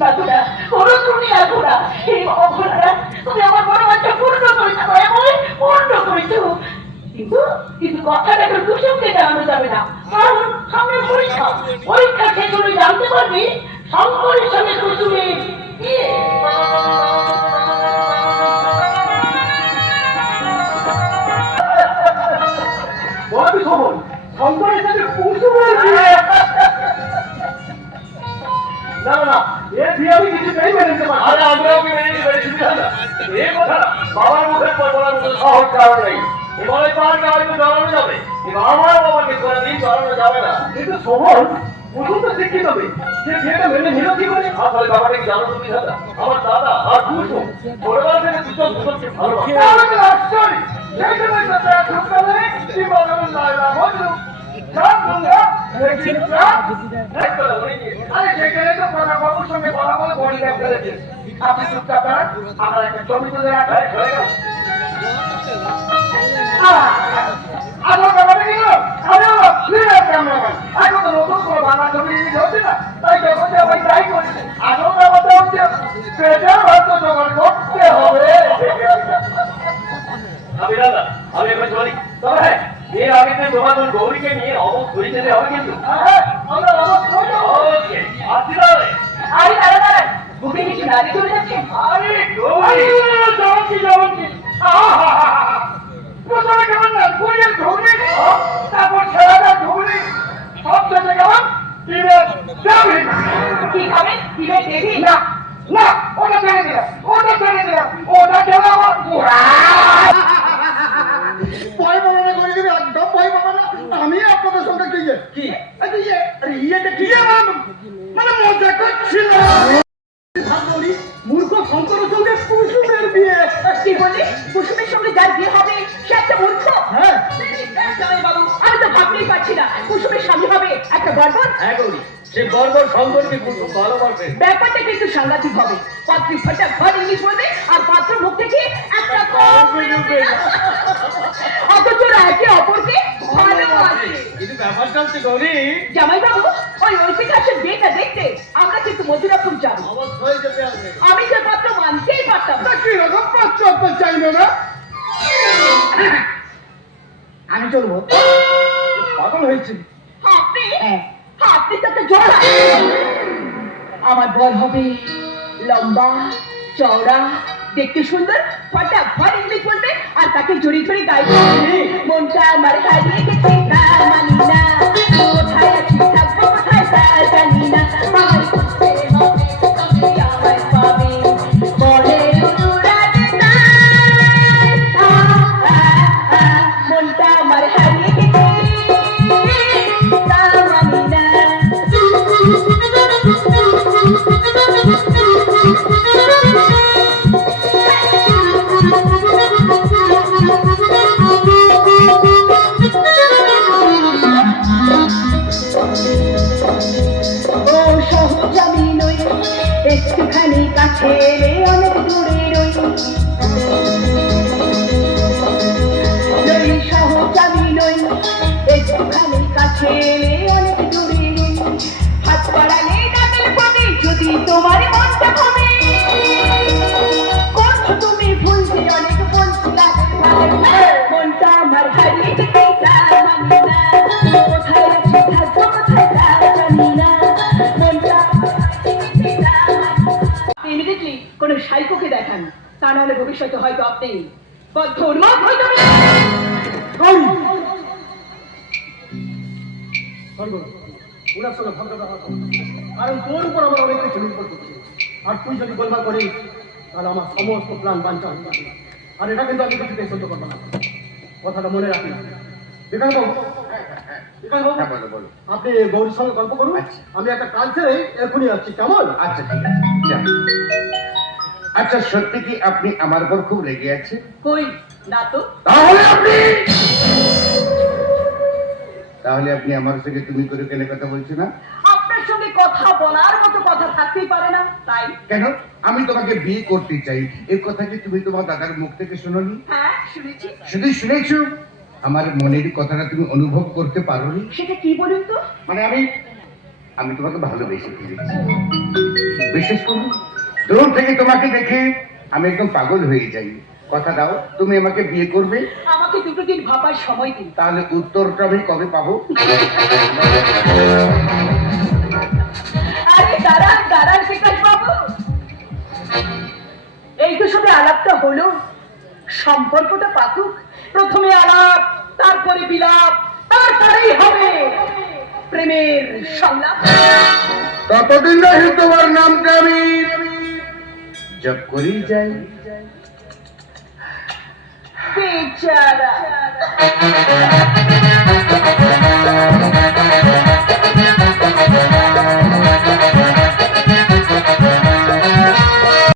নাথুরা, কোনো তুমি নাথুরা, এই অঘোরা, তুমি আমার মনোবাঞ্ছা পূর্ণ করেছো, পূর্ণ করেছো। কিন্তু কিন্তু কথাটা একটু দুঃসঙ্গে জানানো যাবে না, কারণ সামনে পরীক্ষা। পরীক্ষা শেষ হলে জানতে পারবি শঙ্করের সঙ্গে কুসুমের বিয়ে। বলবি খবর শঙ্করের সাথে কুসুমের বিয়ে? না না, এ বিয়ে আমি কিছুতেই মেনে নিতে পারি। আরে আমরাও কি মেনে নিতে পেরেছি? এই কথা বাবার মুখের পর বলার মতো সহজ কারণ নেই। এবারে পাহাড় হয়তো জড়ানো যাবে, কিন্তু আমার বাবাকে কোনোদিন জড়ানো যাবে না। কিন্তু শোভন, কুসুম তো শিক্ষিত হবে, সে বিয়েটা মেনে নিল কি করে? আসলে ব্যাপারটা জানো তুমি দাদা, আমার দাদা আর কুসুম ছোটবেলা থেকে দুজন দুজনকে ভালোবাসে। আপনি চুপচাপ আমার একটা ছবি তুলে রাখেন। আমার ব্যাপারে কি এখন তো নতুন কোনো বাংলা ছবি হচ্ছে না, তাই যখন আমি ট্রাই করছি। আসল ব্যাপারটা হচ্ছে পেটের হয়তো জোগাড় করতে হবে। আমি দাদা, আমি এবার চলি। তবে হ্যাঁ, এর আগে তোমার গৌরীকে নিয়ে অবক ঘুরে যেতে হবে কিন্তু। ওকে, আসছি তাহলে। আরে দাঁড়া দাঁড়া, বুকে কিছু নারী চলে যাচ্ছে। আরে গৌরী, যেমন কি যেমন কি, প্রথমে কেমন না বইয়ের ঢুকলি, তারপর ছেলেটা ঢুকলি, সব শেষে কেমন টিমের দেবী। কি খাবে? টিমের দেবী? না না, ওটা ছেড়ে দিলাম, ওটা ছেড়ে দিলাম, ওটা খেলে আমার ভয় পাবে করে দিবি, একদম ভয় পাবে না। আমি আপনাদের সঙ্গে কি ইয়েটা কি মানে মজা করছিলাম। মূর্খ শঙ্করের সঙ্গে কুসুমের বিয়ে। কি বলি? কুসুমের সঙ্গে যার বিয়ে হবে সে একটা মূর্খ? হ্যাঁ বাবু, আমি তো ভাবতেই পারছি না কুসুমের স্বামী হবে একটা বর্বর। হ্যাঁ গৌরী, সে বর্বর শঙ্করকে কুসুম ভালোবাসে। ব্যাপারটা কিন্তু সাংঘাতিক হবে। পাত্রী ফাটা ঘর ইংলিশ বলবে আর পাত্র মুখ থেকে একটা অথচ একে অপরকে ভালোবাসে। কিন্তু ব্যাপারটা হচ্ছে গৌরী, জামাই বাবু, ওই ঐতিহাসিক বিয়েটা দেখতে আমরা কিন্তু মধুরাপুর যাবো। অবশ্যই যেতে হবে। আমি যে পাত্র মানতেই পারতাম না। কি রকম পাত্র আপনার চাইবে না? আমি চলবো। পাগল হয়েছে আপনি? আপনি তো একটা জোড়া। আমার বর হবে লম্বা চওড়া, দেখতে সুন্দর, ফাটা ঘর ইংলিশ বলবে আর তাকে জড়ি জড়ি গাইবে মনটা আমার হারিয়ে গেছে তার মানি না, কোথায় আছি থাকবো কোথায় তার জানি না, আমায় খুঁজতে হবে তবে আমায় পাবে বরের অনুরাগে তার। মনটা আমার হারিয়ে গেছে তার মানি না। একটুখানি কাছে অনেক দূরে রই, সহজ আমি নই, একটুখানি কাছে অনেক দূরে রই, হাত বাড়ালে ডাকের পাবে যদি তোমার মনটা ভাবে, করছো তুমি ভুল যে অনেক বলছি মনটা আমার হারিয়ে গেছে তার মানি না, কোথায় আছি থাকবো কোথায় তার জানি না, মনটা ইমিডিয়েটলি কোন সাইকোকে দেখান, তা নাহলে ভবিষ্যতে হয়তো আপনি বদ্ধ উন্মাদ হয়ে যাবেন। ওনার সঙ্গে ভালো ব্যবহার করো, কারণ তোর উপর আমার অনেক কিছু নির্ভর করছে। আর তুই যদি গোলমাল করিস তাহলে আমার সমস্ত প্ল্যান বাঞ্চাল হয়ে যাবে। আর এটা কিন্তু আমি কিছুতেই সহ্য করবো না, কথাটা মনে রাখি। বিকাশ বাবু, আপনি গৌরীর সঙ্গে গল্প করুন, আমি একটা কাজ ছেড়ে এখনই আসছি, কেমন? আচ্ছা ঠিক আছে। আচ্ছা, সত্যি কি আপনি আমার উপর খুব রেগে আছে? কই না তো। তাহলে আপনি আমার সঙ্গে তুমি করে কেন কথা বলছো না? আপনার সঙ্গে কথা বলার মতো কথা থাকতেই পারে না, তাই। কেন? আমি তোমাকে বিয়ে করতে চাই, এই কথা কি তুমি তোমার দাদার মুখ থেকে শোনোনি? হ্যাঁ শুনেছি। শুধু শুনেছো? আমার মনের কথাটা তুমি অনুভব করতে পারোনি? সেটা কি বলুন তো? মানে আমি তোমাকে ভালোবেসে ফেলেছি। বিশেষ করে দূর থেকে তোমাকে দেখে আমি একদম পাগল হয়ে যাই। কথা দাও, তুমি আমাকে বিয়ে করবে? আমাকে দুটো দিন ভাবার সময় দিন। তাহলে উত্তরটা আমি কবে পাবো? আরে দাঁড়ান দাঁড়ান বিকাশ বাবু, এই তো সবে আলাপটা হলো, সম্পর্কটা পাকুক। প্রথমে আলাপ, তারপরে বিলাপ, তারপরেই হবে প্রেমের সংলাপ। ততদিন রহি তোমার নামটা আমি জপ করেই যাই। বেচারা